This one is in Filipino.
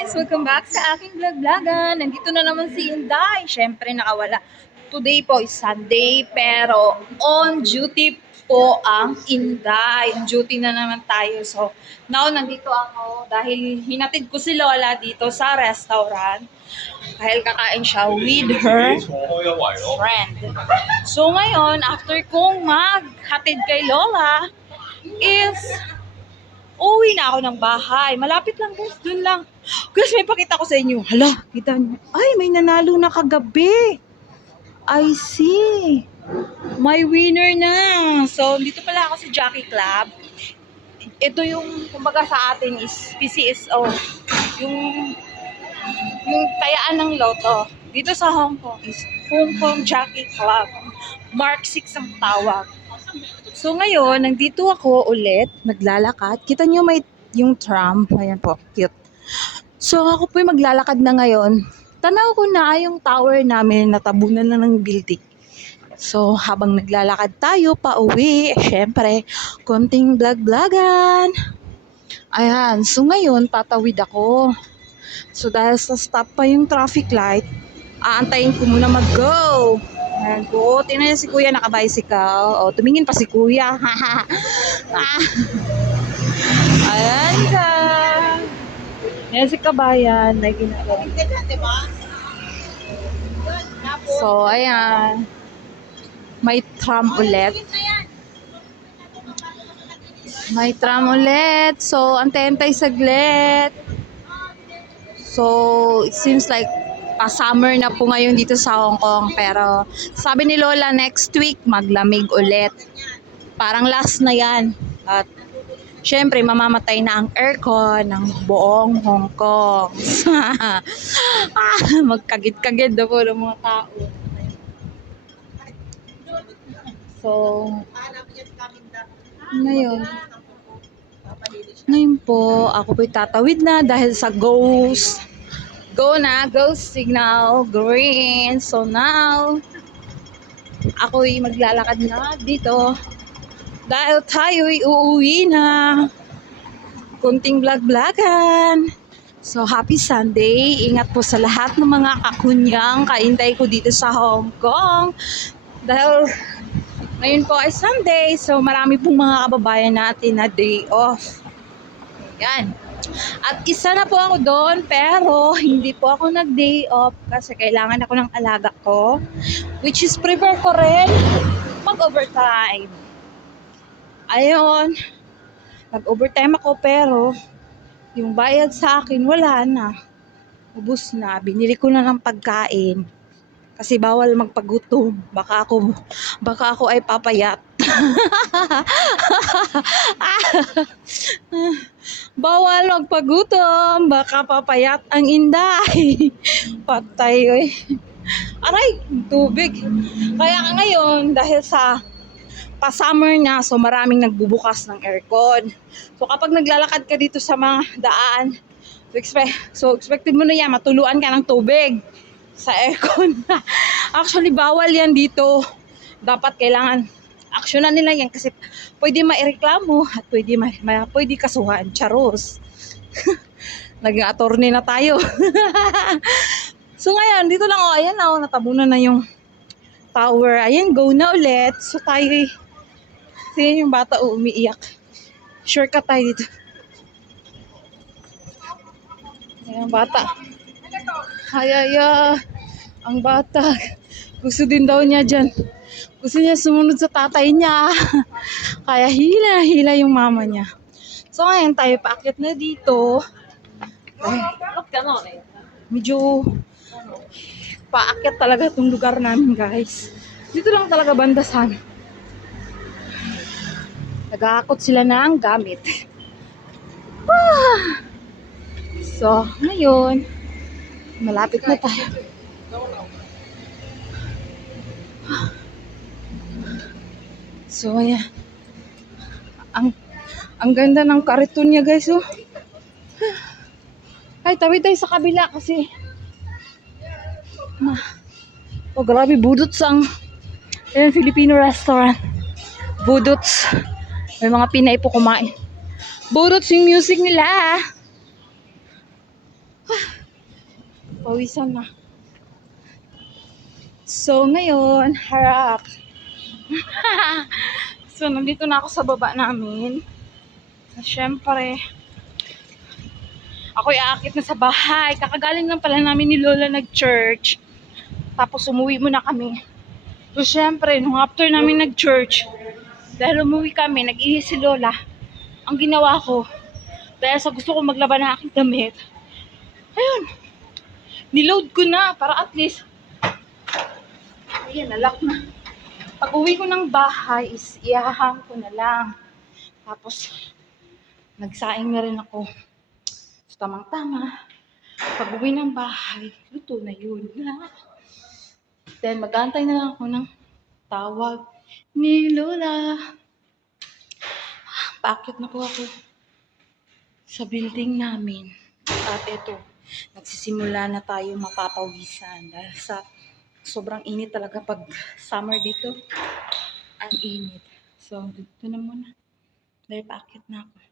guys! Welcome back sa aking vlog-vlogan. Nandito na naman si Inday. Siyempre, nakawala. Today po is Sunday, pero on duty po ang Inday. On duty na naman tayo. So, now nandito ako dahil hinatid ko si Lola dito sa restaurant. Dahil kakain siya with her friend. So, ngayon, after kong maghatid kay Lola, is Uwi na ako ng bahay. Malapit lang guys, dun lang. Guys, may pakita ko sa inyo. Hala, kita niyo. Ay, may nanalo na kagabi. I see. May winner na. So, dito pala ako sa Jockey Club. Ito yung, kumbaga sa atin is PCSO. Yung, yung tayaan ng loto. Dito sa Hong Kong is Hong Kong Jockey Club. Mark 6 ang tawag. So ngayon, nandito ako ulit, naglalakad. Kita nyo may yung tram. Ayan po, cute. So ako po maglalakad na ngayon. Tanaw ko na yung tower namin, natabunan na ng building. So habang naglalakad tayo pa uwi, eh, syempre, konting vlog-vlogan. Ayan, so ngayon tatawid ako. So dahil sa stop pa yung traffic light, aantayin ko muna mag-go. Ayan po. Tingnan niyo si kuya naka-bicycle. O, tumingin pa si kuya. Ah. Ayan ka. Ayan si kabayan. May ginagawa. So, ayan. May tram ulit. May tram ulit. So, antay-antay saglit. So, it seems like pa-summer na po ngayon dito sa Hong Kong. Pero sabi ni Lola, next week maglamig ulit. Parang last na yan. At syempre, mamamatay na ang aircon ng buong Hong Kong. ah, magkagid-kagid na po ng mga tao. So, ngayon, ngayon po, ako po'y tatawid na dahil sa ghost go na, go signal, green. So now, ako'y maglalakad na dito. Dahil tayo'y uuwi na. Kunting vlog-vlogan. So, happy Sunday. Ingat po sa lahat ng mga kakunyang kaintay ko dito sa Hong Kong. Dahil ngayon po ay Sunday, so marami pong mga kababayan natin na day off. Yan. At isa na po ako doon, pero hindi po ako nag-day off kasi kailangan ako ng alaga ko. Which is prefer ko rin mag-overtime. Ayun. Nag-overtime ako pero yung bayad sa akin wala na. Ubus na. Binili ko na ng pagkain. Kasi bawal magpagutom. Baka ako, baka ako ay papayat. Bawal magpagutom, baka papayat ang inday. Patay, oy. Aray, tubig. Kaya nga ngayon, dahil sa pa-summer na, so maraming nagbubukas ng aircon. So kapag naglalakad ka dito sa mga daan, so, expect, so expected mo na yan, matuluan ka ng tubig sa aircon. Actually, bawal yan dito. Dapat kailangan aksyonan nila yan kasi pwede maireklamo at pwede, ma, ma, pwede kasuhan. Charos. Naging attorney na tayo. so ngayon, dito lang oh, ayan oh, natabunan na yung tower. Ayan, go na ulit. So tayo, tingnan yung bata oh, umiiyak. Shortcut tayo dito. Ayan, bata. Ay, ay, ay. Ang bata. Gusto din daw niya dyan. Gusto niya sumunod sa tatay niya. Kaya hila, hila yung mama niya. So ngayon tayo paakyat na dito. Ay, medyo paakyat talaga itong lugar namin guys. Dito lang talaga bandasan. Nagakakot sila ng gamit. Ah! So, ngayon, malapit na tayo. So, ayan. Ang, ang ganda ng kariton niya, guys, oh. Ay, tawid tayo sa kabila kasi. Ma. Oh, grabe, budots ang ayan, Filipino restaurant. Budots. May mga Pinay po kumain. Budots yung music nila. ah. pawisan na. So, ngayon, harap. so, nandito na ako sa baba namin. So, syempre, ako'y aakit na sa bahay. Kakagaling lang pala namin ni Lola nag-church. Tapos umuwi muna kami. So, syempre, nung after namin nag-church, dahil umuwi kami, nag-ihi si Lola, ang ginawa ko, dahil sa gusto ko maglaban ng aking damit, ayun, niload ko na para at least, ayan, nalock na. Pag uwi ko ng bahay, is iahang ko na lang. Tapos, nagsaing na rin ako. So, tamang-tama. Pag uwi ng bahay, luto na yun. Then, mag-antay na lang ako ng tawag ni Lola. Paakit na po ako sa building namin. At ito, nagsisimula na tayo mapapawisan dahil sa sobrang init talaga pag summer dito. Ang init. So, dito na muna. Dahil paakit na ako.